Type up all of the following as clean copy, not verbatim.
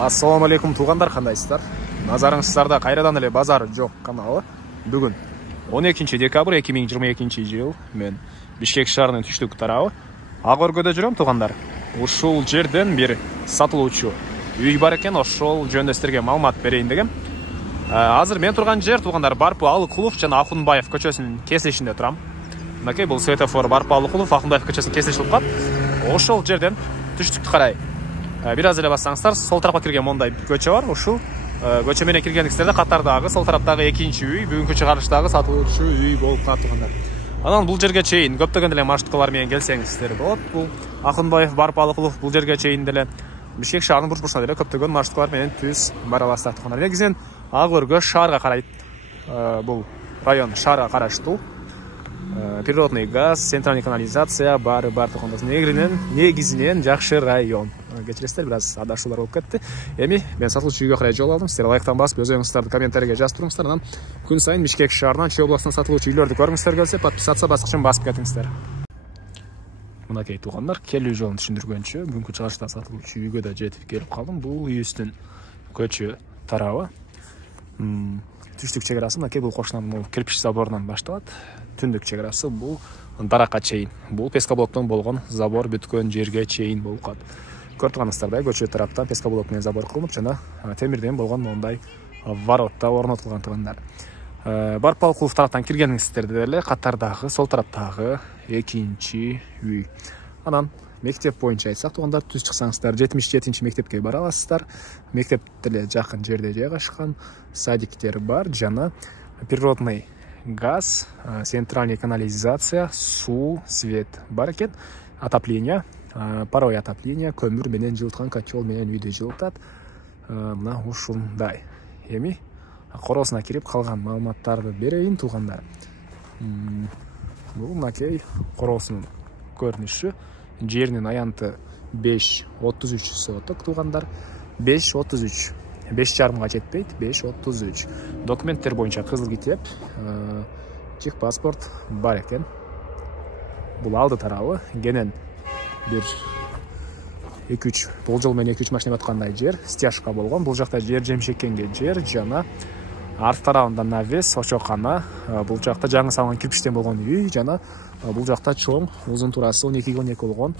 Ассаламу алейкум туғандар, қандайсыздар? Назарыңыздарда қайрадан эле базар жоқ каналы. Бүгін 12 декабрь 2022 жыл. Мен Бишкек шаарынын түштүк тарабы Ак Өргөдө жүрөм туғандар. Ушул жерден бир сатылуучу үй бар экен, ошол жөнүндө силерге маалымат берейин дегем. Азыр мен турган жер туғандар Барпы Алыкулов жана Акунбаев көчөсүнүн кесилишинде турам. Мынакей бул светофор Барпы Алыкулов Акунбаев көчөсүнүн кесилишип калат. Ошол жерден түштүктү карай бир аз эле бассаңыздар, сол тарапка кирген мондай көчө бар. Ушул көчө менен киргендиктерде катардагы сол тараптагы экинчи үй, бүгүнкү чыгарылыштагы сатылуучу үй болуп калат тугандар. Анан бул жерге чейин көптөгөн деле маршруткалар менен келсеңиздер болот. Бул Акунбаев, Барпы Алыкулов бул жерге чейин деле Бишкек шаарынын бурч-бурчуна деле көптөгөн маршруткалар менен түз бара аласыздар тугандар. Негизинен Ак Өргө шаарга карайт. Бул район шаарга караштуу. Природный газ, центральный канализация бар тугандар. Негизинен жакшы район. Кечиресиздер, бир аз адашуулар болуп кетти. Эми мен сатылуучу үйгө карай жол алдым. Сиздер лайктан басып, өз оюңуздарды комментарийге жазып туруңуздар. Анан күн сайын Бишкек шаарынан Чүй областынан сатылуучу үйлөрдү көргүңүздөр келсе, подписаться баскычын басып кетиңиздер. Мынакей тугандар, келүү жолун түшүндүргөнчө, бүгүнкү чыгарылышта сатылуучу үйгө да жетип келип калдым. Бул үйүбүздүн көчө тарабы. Түштүк чек арасы мынакей бул кошунан кирпич заборунан башталат. Түндүк чек арасы бул даракка чейин. Бул пескоблоктон болгон забор бүткөн жерге чейин болуп калат. Көрүп турганыңыздардай көчө тараптан пескоблок менен забор кылынып жана темирден болгон мондай воротта орнотулган тугандар. Барпы Алыкулов тараптан киргениңиздерде деле катардагы сол тараптагы экинчи үй. Анан мектеп боюнча айтсак тугандар, түз чыксаңыздар 77-чи мектепке бара аласыздар. Мектеп деле жакын жерде жайгашкан, садиктер бар жана природный газ, центральный канализация, суу, свет бар экен, отопление, паровое отопление, көмүр менен жылыткан котел менен үйдү жылытат. Мына ушундай. Эми коросуна кирип калган маалыматтарды берейин тугандар. Бул мынакей коросунун көрүнүшү. Жеринин аянты 5.33 соток тугандар. 5.33. 5,5 жетпейт, 5.33. Документтер боюнча кызыл китеп, чек паспорт бар экен. Бул алды тарабы, кенен бир 2-3 болжол менен 2-3 машина баткандай жер, стяжка болгон. Бул жакта жер жемшеккенге жер жана арт тарабында навес, очокана. Бул жакта жаңы салган кирпичтен болгон үй жана бул жакта чоң, узун турасы 12-12 болгон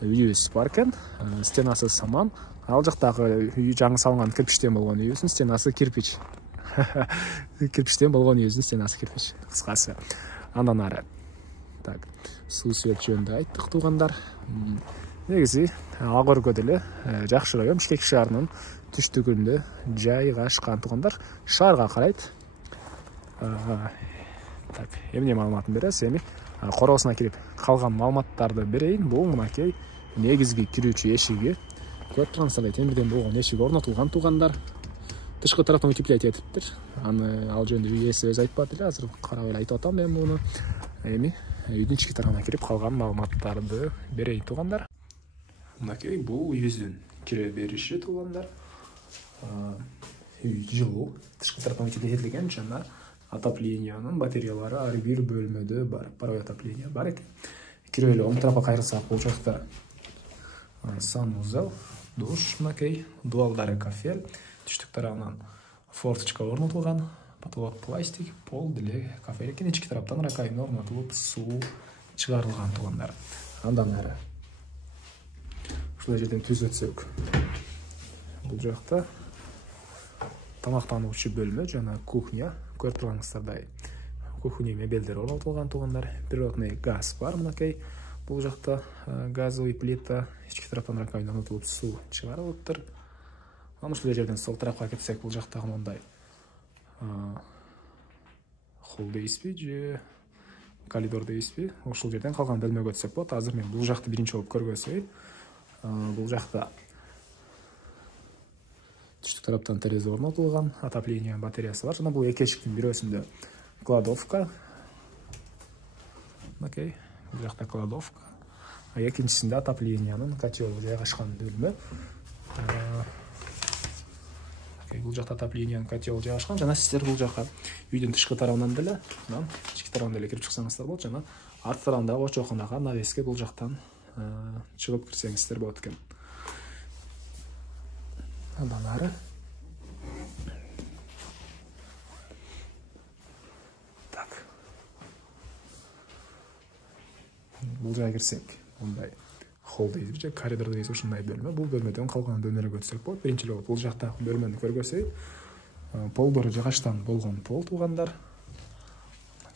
үйүбүз бар экен. Стенасы саман. Ал жактагы үй жаңы салган кирпичтен болгон үйүбүздүн стенасы кирпич. Кирпичтен болгон үйүбүздүн стенасы кирпич. Кыскасы. Андан ары. Так, суу свет жөнүндө айттык тугандар. Негизи Ак Өргө деле жакшы район, Бишкек шаарынын түштүгүндө жайгашкан тугандар. Шаарга карайт. Так, эмне маалыматын беребиз? Эми коросуна кирип калган маалыматтарды берейин. Бул мынакей негизги кирүүчү эшиги. Көрүп турганыңыздардай темирден болгон эшик орнотулган тугандар. Тышкы тараптан утеплять этиптир. Аны ал жөнүндө үй ээси өзү айтпады эле, азыр карап эле айтып атам мен муну. Эми үйдүн ички тарабына кирип калган маалыматтарды берейин тугандар. Мынакей бул үйүбүздүн кире бериши тугандар. Үй жылуу, тышкы тараптан этилген жана отоплениянын батареялары ар бир бөлмөдө бар. Паровое отопление бар экен. Кирип эле оң тарапка кайрылсак, бул жакта санузел, душ, мынакей, дуалдары кафель, түштүк тарабынан форточка орнотулган, потолок пластик, пол деле кафель экен. Ички тараптан ракайын орнотулуп, суу чыгарылган тугандар. Андан ары ушул жерден түз өтсөк, бул жакта тамактануучу бөлмө жана кухня. Көрүп турганыңыздардай кухня мебелдер орнотулган тугандар. Природный газ бар мынакей. Бул жакта газовый плита, ички тараптан ракайын орнотулуп, суу чыгарылыптыр. Анан ушул жерден сол тарапка кетсек, бул жактагы мондай холл дейсизби же коридор дейсизби? Ушул жерден калган бөлмөгө өтсөк болот. Азыр мен бул жакты биринчи болуп көргөзөйүн. Бул жакта түштүк тараптан терезе орнотулган, отопление батареясы бар жана бул эки эшиктин бирөөсүндө кладовка. Окей, бул жакта кладовка. Экинчисинде отоплениянын котел жайгашкан бөлмө. Окей, бул жакта отоплениянын котел жайгашкан жана сиздер бул жака үйдүн тышкы тарабынан деле, ички тарабынан деле кирип чыксаңыздар болот жана арт тарабындагы очоконага, навеске бул жактан чыгып кирсеңиздер болот экен. Андан ары так. Бул жайга кирсек, мындай холл дейбиз же коридор дейбиз, ушундай бөлмө. Бул бөлмөдөн калган бөлмөлөргө өтсөк болот. Биринчи болуп бул жакта бөлмөнү көргөзөйүн. Полдору жыгачтан болгон пол туугандар.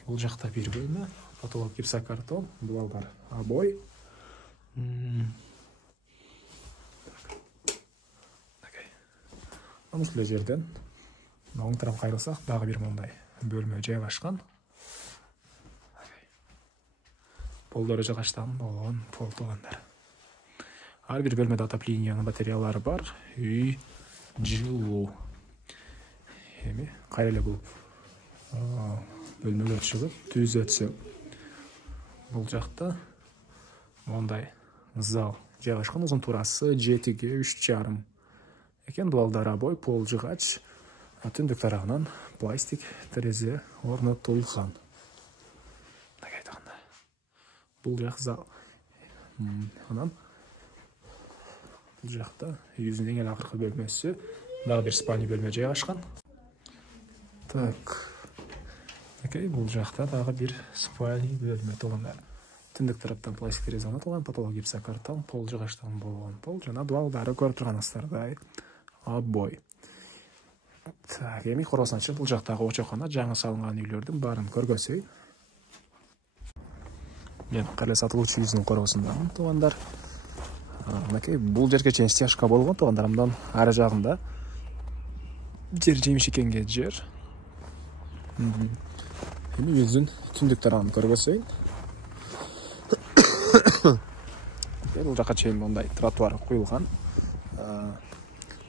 Бул жакта бир бөлмө, потолок гипсокартон, дубалдар обой. Ушул жерден оң тарапка кайрылсак, дагы бир мындай бөлмө жайгашкан. Полдору жыгачтан болгон пол туугандар. Ар бир бөлмөдө отоплениянын батареялары бар. Үй жылуу. Эми кайра эле бул бөлмөгө чыгып түз өтсөк, бул жакта мондай зал жайгашкан. Узун туурасы 7-ге 3,5 экен. Дубалдар обой, пол жыгач, түндүк тарабынан пластик терезе орнотулган. Бул жак зал. Анан бул жакта үйүбүздүн эң эле акыркы бөлмөсү, дагы бир спальня бөлмө жайгашкан. Так. Бул жакта дагы бир спальня бөлмө туугандар. Түндүк тараптан пластик терезе орнотулган, потолок гипсокартон, пол жыгачтан болгон пол, жана дубалдары көрүп турганыңыздардай обой. Так, эми коросун ачып бул жактагы очоккана, жаңы салынган үйлөрдүн баарын көргөзөйүн. Мен кайра сатылуучу үйүбүздүн коросундамын туугандар. Бул жерге чейин стяжка болгон туугандар, андан ары жагында жер жемишекенге жер. Эми үйүбүздүн түндүк тарабын көргөзөйүн. Бул жака чейин мондай тротуар куюлган.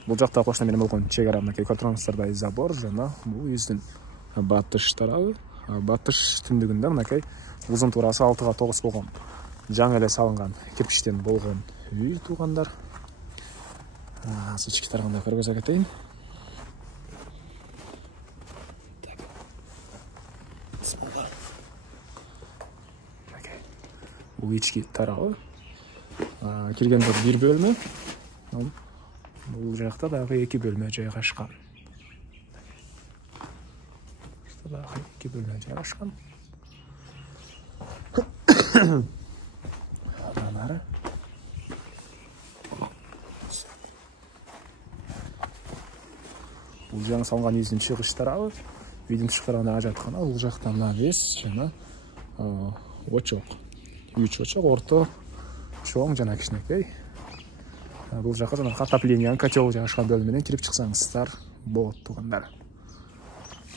Бул жакта кошуна менен болгон чек ара мынакей көрүп турганыңыздардай забор, жана бул үйүбүздүн батыш тарабы. Батыш түндүгүндө мынакей узун туурасы 6-га 9 болгон жаңы эле салынган кирпичтен болгон үй туугандар. Ички тарабын да көргөзө кетейин. Бул ички тарабы. Киргенде бир бөлмө. Бул жакта дагы 2 бөлмө жайгашкан. Дагы 2 бөлмө жайгашкан. Андан ары бул жаңы салынган үйүбүздүн чыгыш тарабы. Үйдүн тышкы тарабында ажаткана, бул жакта навес жана очок. 3 очок, орто, чоң жана кичинекей. Бул жака жана отоплениянын котел жайгашкан бөлмө менен кирип чыксаңыздар болот туугандар.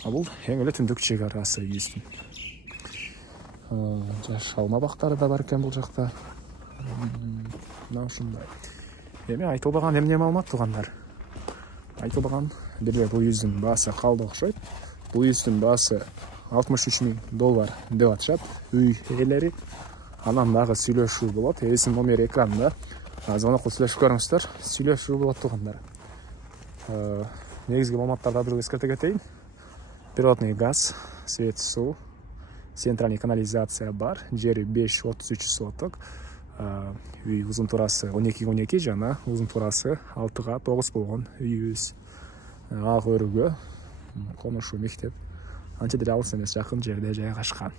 Бул эң эле түндүк чек арасы үйүбүздүн. Жаш алма бактары да бар экен бул жакта. Мына ушундай. Эми айтылбаган эмне маалымат туугандар. Айтылбаган бир бул үйүбүздүн баасы калды окшойт. Бул үйүбүздүн баасы $63,000 деп атышат. Үй ээлери. Анан дагы сүйлөшүү болот. Эсин номери экранда. Звонок кылып сүйлөшүп көрүңүздөр. Сүйлөшүү болот туугандар. Негизги маалыматтарды бир эскерте кетейин. Природный газ, свет, суу, центральный канализация бар. Жери 5,33 соток. Үй узун туурасы 12,12 жана узун туурасы 6-га 9 болгон үйүбүз. Ак өргө, конушу мектеп анча деле алыс эмес, жакын жерде жайгашкан.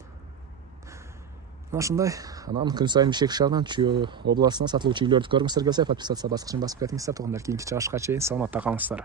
Ушундай. Анан күн сайын Бишкек шаарынан Чүй областына сатылуучу үйлөрдү көргүңүздөр келсе, подписаться баскычын басып кетиңиздер туугандар. Кийинки чыгышка чейин саламатта калыңыздар.